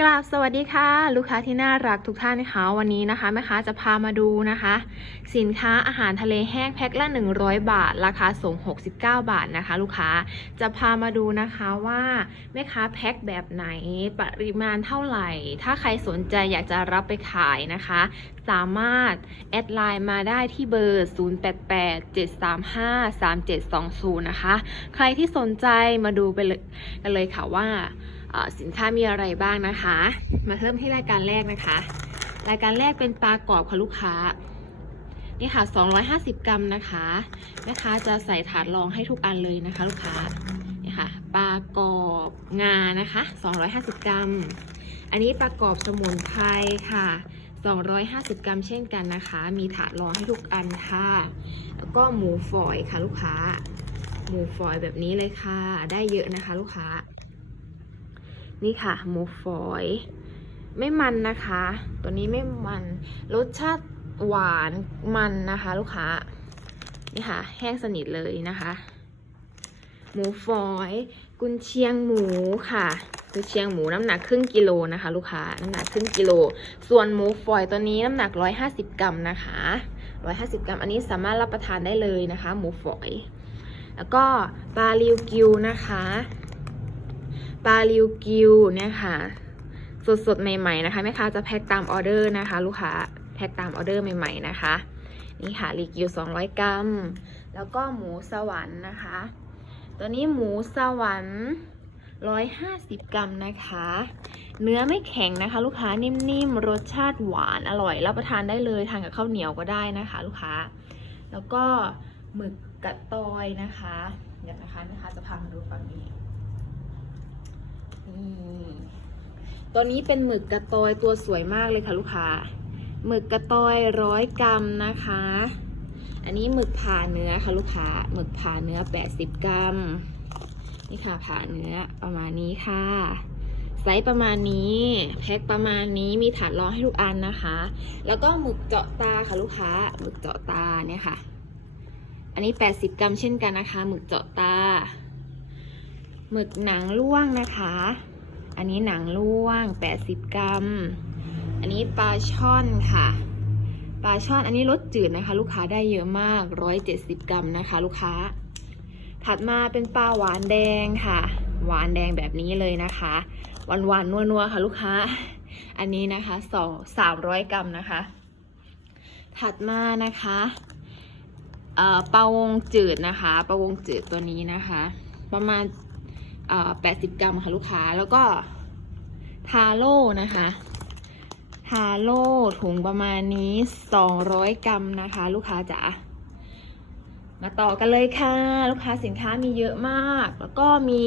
กราบสวัสดีค่ะ ลูกค้าที่น่ารักทุกท่านนะคะวันนี้นะคะแม่ค้าจะพามาดูนะคะ สินค้าอาหารทะเลแห้งแพ็คละ 100 บาท ราคาส่ง 69 บาทนะคะ ลูกค้าจะพามาดูนะคะว่าแม่ค้าแพ็คแบบไหนปริมาณเท่าไหร่ ถ้าใครสนใจอยากจะรับไปขายนะคะ สามารถแอดไลน์มาได้ที่เบอร์ 0887353720 นะคะ ใครที่สนใจมาดูไปเลยกันเลยค่ะว่า สินค้ามีอะไรบ้างนะคะ มาเริ่มที่รายการแรกนะคะ รายการแรกเป็นปลากรอบค่ะลูกค้านี่ค่ะ 250 กรัมนะคะแม่ค้าจะใส่ถาดรองให้ทุกอันเลยนะคะ ลูกค้านี่ค่ะปลากรอบงานะคะ 250 กรัม อันนี้ปลากรอบสมุนไพรค่ะ 250 กรัมเช่นกันนะคะ มีถาดรองให้ทุกอันค่ะ แล้วก็หมูฝอยค่ะลูกค้า หมูฝอยแบบนี้เลยค่ะ ได้เยอะนะคะ ลูกค้า นี่ค่ะหมูฝอย ไม่มันนะคะ ตัวนี้ไม่มันรสชาติหวานมันนะคะ ลูกค้านี่ค่ะ แห้งสนิทเลยนะคะ หมูฝอย กุนเชียงหมูค่ะกุนเชียงหมูน้ำหนักครึ่งกิโลนะคะ ลูกค้าน้ำหนักครึ่งกิโล ส่วนหมูฝอยตัวนี้น้ำหนัก150กรัมนะคะ150กรัม อันนี้สามารถรับประทานได้เลยนะคะ หมูฝอย แล้วก็ปลาลิวกิวนะคะ ปลาลิวกิวเนี่ยค่ะสดสดๆ ใหม่ๆนะคะแม่ค้าจะแพ็คตามออเดอร์นะคะ ลูกค้าแพ็คตามออเดอร์ใหม่ๆนะคะ นี่ค่ะลิกิว200 กรัม แล้วก็หมูสวรรค์นะคะ ตัวนี้หมูสวรรค์150 กรัมนะคะ เนื้อไม่แข็งนะคะ ลูกค้านิ่มๆ รสชาติหวานอร่อย รับประทานได้เลยทานกับข้าวเหนียวก็ได้นะคะ ลูกค้า แล้วก็หมึกกระตอยนะคะ เดี๋ยวนะคะแม่ค้าจะพามาดูฝั่งนี้ ตัวนี้เป็นหมึกกระตอยตัวสวยมากเลยค่ะลูกค้า หมึกกระตอยร้อยกรัมนะคะ อันนี้หมึกผ่าเนื้อค่ะลูกค้า หมึกผ่าเนื้อ80กรัม นี่ค่ะผ่าเนื้อประมาณนี้ค่ะไซส์ประมาณนี้ แพ็คประมาณนี้มีถาดรองให้ทุกอันนะคะ แล้วก็หมึกเจาะตาค่ะลูกค้า หมึกเจาะตาเนี่ยค่ะ อันนี้ 80 กรัมเช่นกันนะคะ หมึกเจาะตา หมึกหนังล่วงนะคะ อันนี้หนังล่วง 80 กรัม อันนี้ปลาช่อนค่ะ ปลาช่อนอันนี้รสจืดนะคะ ลูกค้าได้เยอะมาก 170 กรัมนะคะ ลูกค้า ถัดมาเป็นปลาหวานแดงค่ะ หวานแดงแบบนี้เลยนะคะ หวานหวานนัวนัวค่ะ ลูกค้า อันนี้นะคะสองสามร้อยกรัมนะคะ ถัดมานะคะเอ่อปลาวงจืดนะคะปลาวงจืดตัวนี้นะคะ ประมาณ 80 กรัมค่ะลูกค้าแล้วก็ทาโร่นะคะทาโร่ถุงประมาณนี้ 200 กรัมนะคะ ลูกค้าจ๋า มาต่อกันเลยค่ะ ลูกค้าสินค้ามีเยอะมาก แล้วก็มี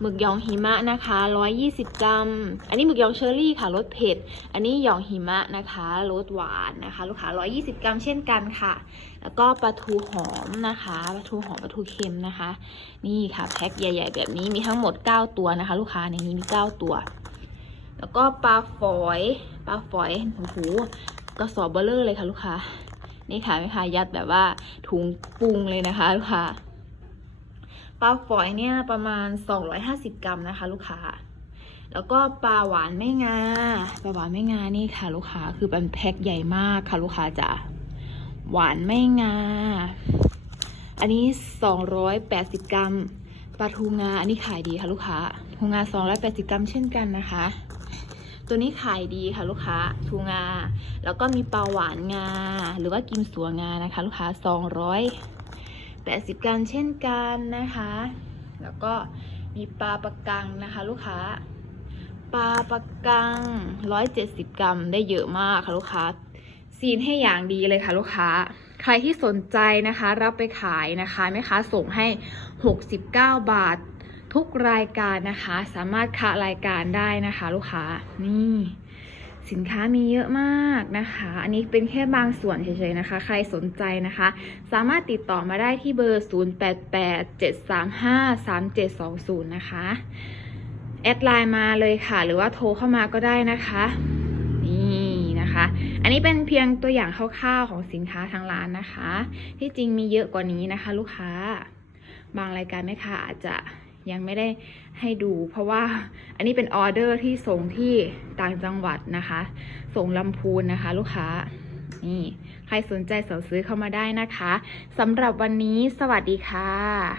หมึกยองหิมะนะคะ 120 กรัม อันนี้หมึกยองเชอรี่ค่ะรสเผ็ด อันนี้ยองหิมะนะคะรสหวานนะคะ ลูกค้า 120 กรัมเช่นกันค่ะ แล้วก็ปลาทูหอมนะคะปลาทูหอมปลาทูเค็มนะคะ นี่ค่ะแพ็คใหญ่ ๆ แบบนี้มีทั้งหมด 9 ตัวนะคะ ลูกค้าในนี้มี 9 ตัว แล้วก็ปลาฝอยปลาฝอยโอ้โหกระสอบเบลเลอร์เลยค่ะลูกค้า นี่ค่ะแม่ค้ายัดแบบว่าถุงปรุงเลยนะคะลูกค้าปลาฝอยเนี่ยประมาณ 250 กรัมนะคะ ลูกค้า แล้วก็ปลาหวานไม่งา ปลาหวานไม่งานี่ค่ะ ลูกค้า คือเป็นแพ็คใหญ่มากค่ะ ลูกค้าจ๋า หวานไม่งา อันนี้ 280 กรัม ปลาทูงา อันนี้ขายดีค่ะ ลูกค้า ทูงา 280 กรัมเช่นกันนะคะ ตัวนี้ขายดีค่ะลูกค้าทูงา แล้วก็มีปลาหวานงา หรือว่ากิมสัวงานะคะ ลูกค้า280กรัมเช่นกันนะคะ แล้วก็มีปลาปะกังนะคะ ลูกค้า ปลาปะกัง 170 กรัมได้เยอะมากค่ะลูกค้าซีนให้อย่างดีเลยค่ะลูกค้า ใครที่สนใจนะคะ รับไปขายนะคะแม่ค้าส่งให้ 69 บาท ทุกรายการนะคะ สามารถคะรายการได้นะคะ ลูกค้านี่สินค้ามีเยอะมากนะคะ อันนี้เป็นแค่บางส่วนเฉยๆนะคะ ใครสนใจนะคะ สามารถติดต่อมาได้ที่เบอร์ 0887353720 นะคะ แอดไลน์มาเลยค่ะ หรือว่าโทรเข้ามาก็ได้นะคะ นี่นะคะ อันนี้เป็นเพียงตัวอย่างคร่าวๆของสินค้าทางร้านนะคะ ที่จริงมีเยอะกว่านี้นะคะ ลูกค้า บางรายการแม่ค้าอาจจะ ยังไม่ได้ให้ดู เพราะว่าอันนี้เป็นออเดอร์ที่ส่งที่ต่างจังหวัดนะคะ ส่งลำพูนนะคะ ลูกค้านี่ใครสนใจสั่งซื้อเข้ามาได้นะคะสำหรับวันนี้สวัสดีค่ะ